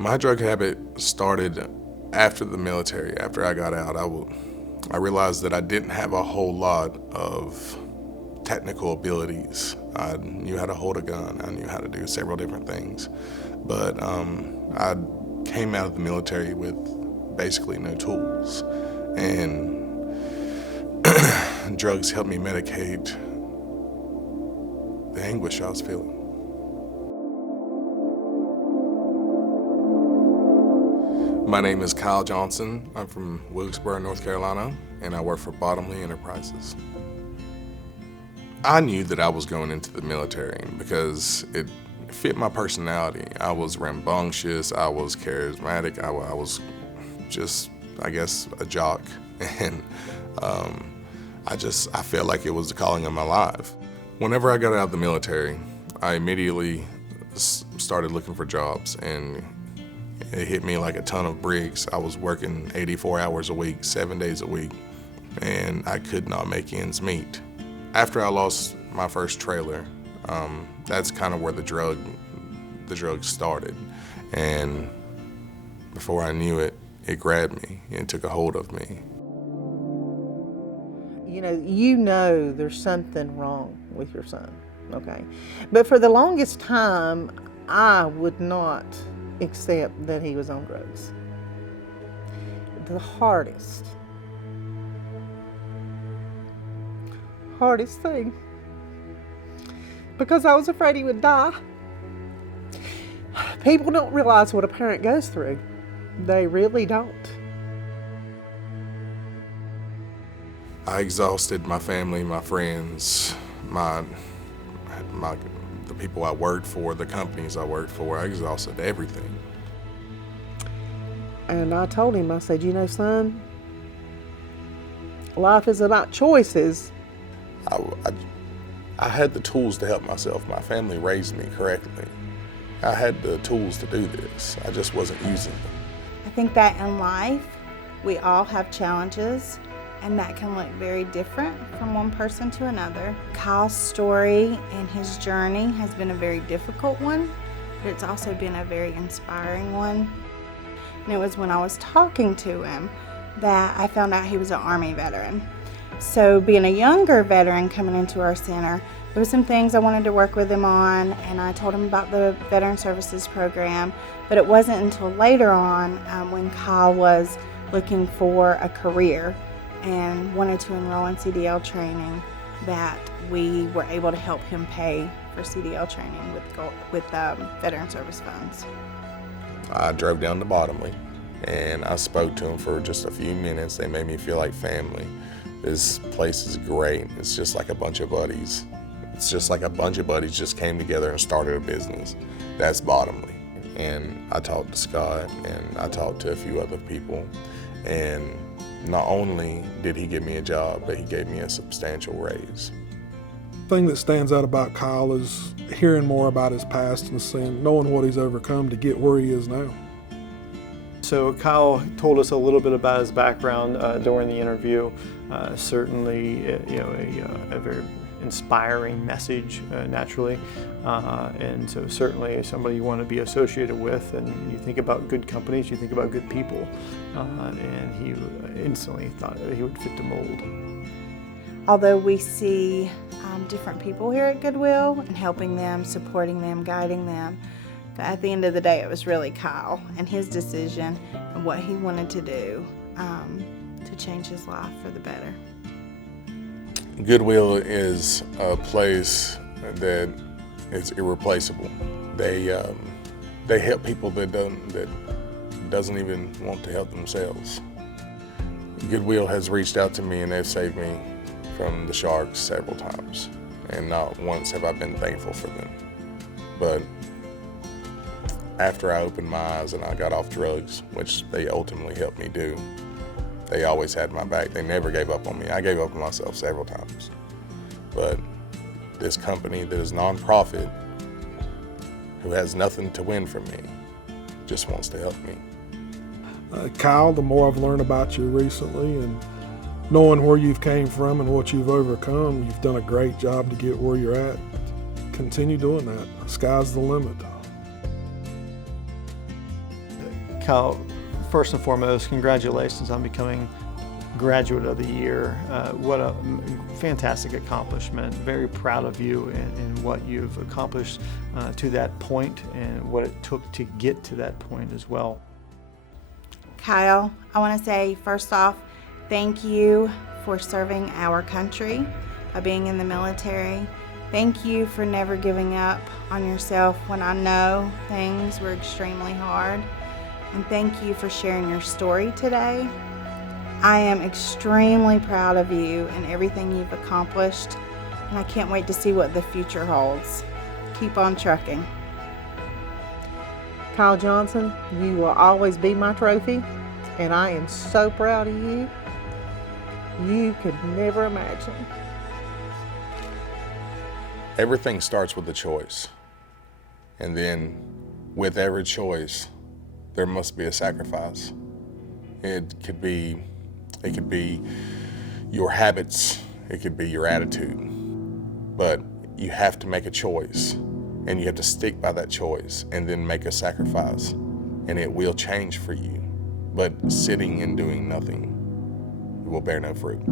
My drug habit started after the military. After I got out, I realized that I didn't have a whole lot of technical abilities. I knew how to hold a gun. I knew how to do several different things. But I came out of the military with basically no tools. And drugs helped me medicate the anguish I was feeling. My name is Kyle Johnson. I'm from Wilkesboro, North Carolina, and I work for Bottomley Enterprises. I knew that I was going into the military because it fit my personality. I was rambunctious, I was charismatic, I was just, I guess, a jock. And I felt like it was the calling of my life. Whenever I got out of the military, I immediately started looking for jobs, and it hit me like a ton of bricks. I was working 84 hours a week, 7 days a week, and I could not make ends meet. After I lost my first trailer, that's kind of where the drugs started. And before I knew it, it grabbed me and took a hold of me. You know there's something wrong with your son, okay? But for the longest time, I would not accept that he was on drugs. The hardest thing, because I was afraid he would die. People don't realize what a parent goes through. They really don't. I exhausted my family, my friends, the people I worked for, the companies I worked for. I exhausted everything. And I told him, I said, son, life is about choices. I had the tools to help myself. My family raised me correctly. I had the tools to do this. I just wasn't using them. I think that in life, we all have challenges, and that can look very different from one person to another. Kyle's story and his journey has been a very difficult one, but it's also been a very inspiring one. And it was when I was talking to him that I found out he was an Army veteran. So being a younger veteran coming into our center, there were some things I wanted to work with him on, and I told him about the Veterans Services Program, but it wasn't until later on when Kyle was looking for a career and wanted to enroll in CDL training that we were able to help him pay for CDL training with Veteran Service Funds. I drove down to Bottomley and I spoke to them for just a few minutes. They made me feel like family. This place is great. It's just like a bunch of buddies. It's just like a bunch of buddies just came together and started a business. That's Bottomley. And I talked to Scott and I talked to a few other people, and not only did he give me a job, but he gave me a substantial raise. The thing that stands out about Kyle is hearing more about his past and knowing what he's overcome to get where he is now. So Kyle told us a little bit about his background during the interview. Certainly, a very inspiring message, naturally, and so certainly somebody you want to be associated with. And you think about good companies, you think about good people, and he instantly thought that he would fit the mold. Although we see different people here at Goodwill and helping them, supporting them, guiding them, but at the end of the day, it was really Kyle and his decision and what he wanted to do to change his life for the better. Goodwill is a place that is irreplaceable. They help people that doesn't even want to help themselves. Goodwill has reached out to me and they've saved me from the sharks several times, and not once have I been thankful for them. But after I opened my eyes and I got off drugs, which they ultimately helped me do, they always had my back. They never gave up on me. I gave up on myself several times. But this company that is nonprofit, who has nothing to win from me, just wants to help me. Kyle, the more I've learned about you recently and knowing where you've came from and what you've overcome, you've done a great job to get where you're at. Continue doing that. Sky's the limit. Kyle, first and foremost, congratulations on becoming Graduate of the Year. What a fantastic accomplishment. Very proud of you and what you've accomplished to that point and what it took to get to that point as well. Kyle, I want to say first off, thank you for serving our country by being in the military. Thank you for never giving up on yourself when I know things were extremely hard. And thank you for sharing your story today. I am extremely proud of you and everything you've accomplished, and I can't wait to see what the future holds. Keep on trucking. Kyle Johnson, you will always be my trophy, and I am so proud of you. You could never imagine. Everything starts with a choice. And then with every choice, there must be a sacrifice. It could be your habits, it could be your attitude. But you have to make a choice, and you have to stick by that choice and then make a sacrifice, and it will change for you. But sitting and doing nothing will bear no fruit.